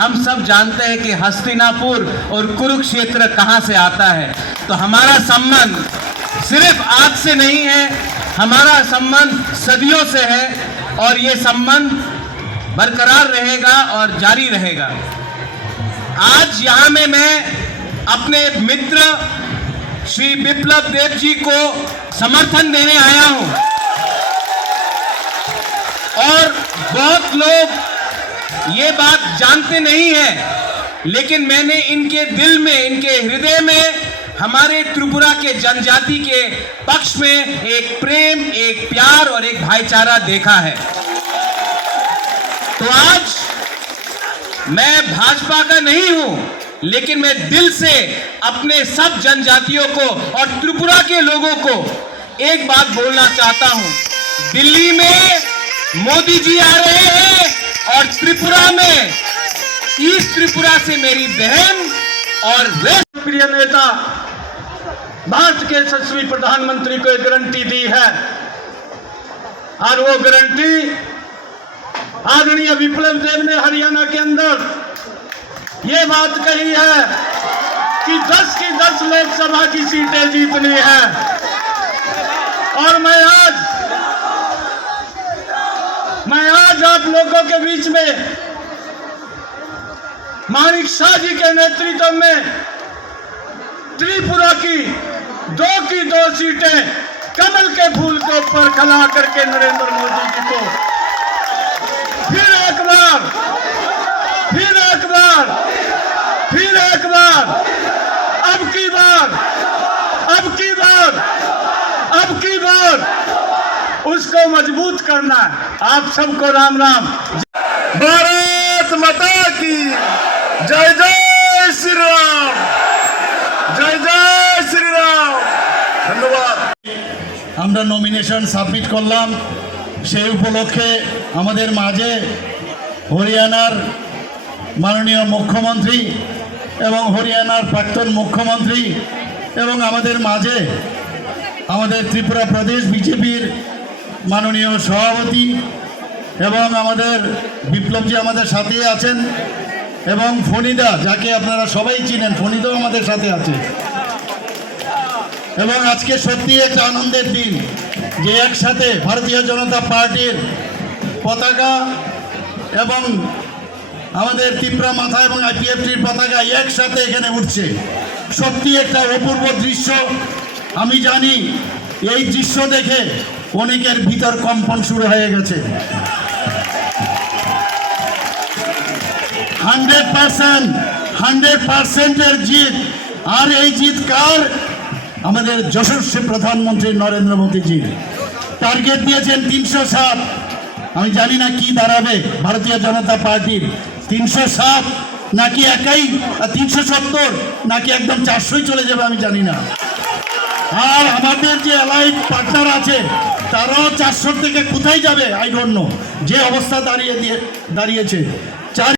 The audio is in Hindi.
हम सब जानते हैं कि हस्तिनापुर और कुरुक्षेत्र कहाँ से आता है। तो हमारा संबंध सिर्फ आज से नहीं है, हमारा संबंध सदियों से है और ये संबंध बरकरार रहेगा और जारी रहेगा। आज यहाँ में मैं अपने मित्र श्री बिप्लब देव जी को समर्थन देने आया हूँ और बहुत लोग ये बात जानते नहीं हैं, लेकिन मैंने इनके दिल में, इनके हृदय में हमारे त्रिपुरा के जनजाति के पक्ष में एक प्रेम, एक प्यार और एक भाईचारा देखा है। तो आज मैं भाजपा का नहीं हूं, लेकिन मैं दिल से अपने सब जनजातियों को और त्रिपुरा के लोगों को एक बात बोलना चाहता हूं। दिल्ली में मोदी जी आ रहे हैं और त्रिपुरा में, ईस्ट त्रिपुरा से मेरी बहन और वेस्ट प्रिय नेता भारत के यशस्वी प्रधानमंत्री को एक गारंटी दी है और वो गारंटी आदरणीय बिप्लब देव ने हरियाणा के अंदर ये बात कही है कि 10 की 10 लोकसभा की सीटें जीतनी है। और मैं आज आप लोगों के बीच में माणिक शाह जी के नेतृत्व में त्रिपुरा की 2 सीटें कमल के फूल के ऊपर खड़ा करके नरेंद्र मोदी जी को फिर एक बार अब की बार उसको मजबूत करना है। आप सबको राम राम। भारत माता की जय जय श्री राम, जय जय श्री राम। धन्यवाद। আমরা নমিনেশন সাবমিট করলাম, সেই উপলক্ষে আমাদের মাঝে হরিয়ানার মাননীয় মুখ্যমন্ত্রী এবং হরিয়ানার প্রাক্তন মুখ্যমন্ত্রী এবং আমাদের মাঝে আমাদের ত্রিপুরা প্রদেশ বিজেপির মাননীয় সভাপতি এবং আমাদের বিপ্লবজি আমাদের সাথে আছেন এবং ফণিদা, যাকে আপনারা সবাই চিনেন, ফণিদাও আমাদের সাথে আছে। এবং আজকে সত্যি একটা আনন্দের দিন যে একসাথে ভারতীয় জনতা পার্টির পতাকা এবং আমাদের ত্রিপুরা মাথা এবং আইপিএফটির পতাকা একসাথে এখানে উঠছে। সত্যি একটা অপূর্ব দৃশ্য। আমি জানি এই দৃশ্য দেখে অনেকের ভিতর কম্পন শুরু হয়ে গেছে। 100% জিত। আর এই জিত কার? আমাদের যশস্বী প্রধানমন্ত্রী নরেন্দ্র মোদীজির। টার্গেট দিয়েছেন 307। আমি জানি না কি দাঁড়াবে ভারতীয় জনতা পার্টির, 307 নাকি একাই 370 নাকি একদম 400 চলে যাবে আমি জানি না। আর আমাদের যে অ্যালাইড পার্টনার আছে তারাও 400 থেকে কোথায় যাবে আই ডোন্ট নো, যে অবস্থা দাঁড়িয়েছে।